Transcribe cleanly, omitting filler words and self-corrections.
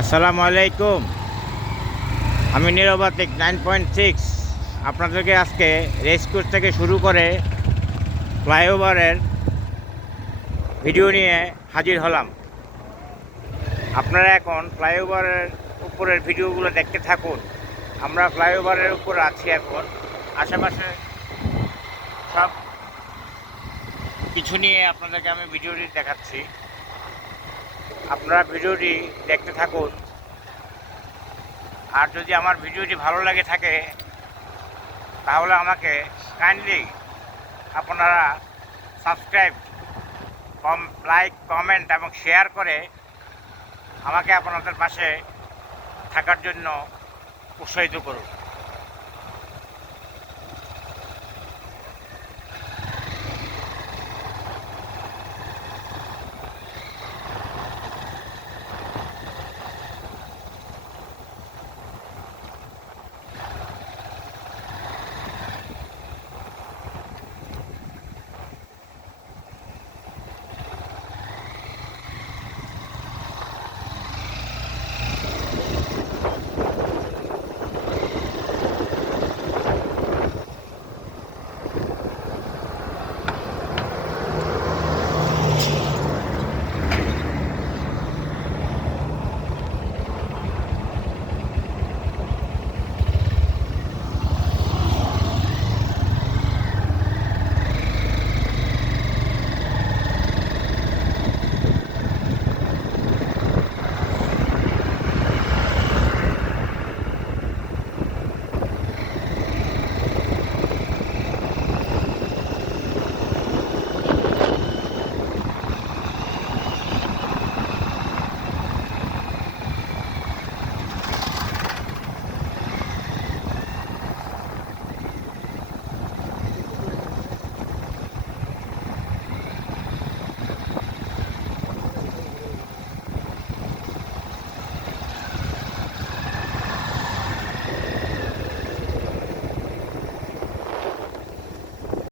আসসালামু আলাইকুম। আমি নিরবাতিক 9.6 আপনাদেরকে আজকে রেসকোর্স থেকে শুরু করে ফ্লাইওভারের ভিডিও নিয়ে হাজির হলাম। আপনারা এখন ফ্লাইওভারের উপরের ভিডিওগুলো দেখতে থাকুন। আমরা ফ্লাইওভারের উপর আছি এখন। আশেপাশে সব কিছু নিয়ে আপনাদেরকে আমি ভিডিওটি দেখাচ্ছি। আপনারা ভিডিওটি দেখতে থাকুন। আর যদি আমার ভিডিওটি ভালো লাগে থাকে তাহলে আমাকে কাইন্ডলি আপনারা সাবস্ক্রাইব, লাইক, কমেন্ট এবং শেয়ার করে আমাকে আপনাদের পাশে থাকার জন্য উৎসাহিত করুন।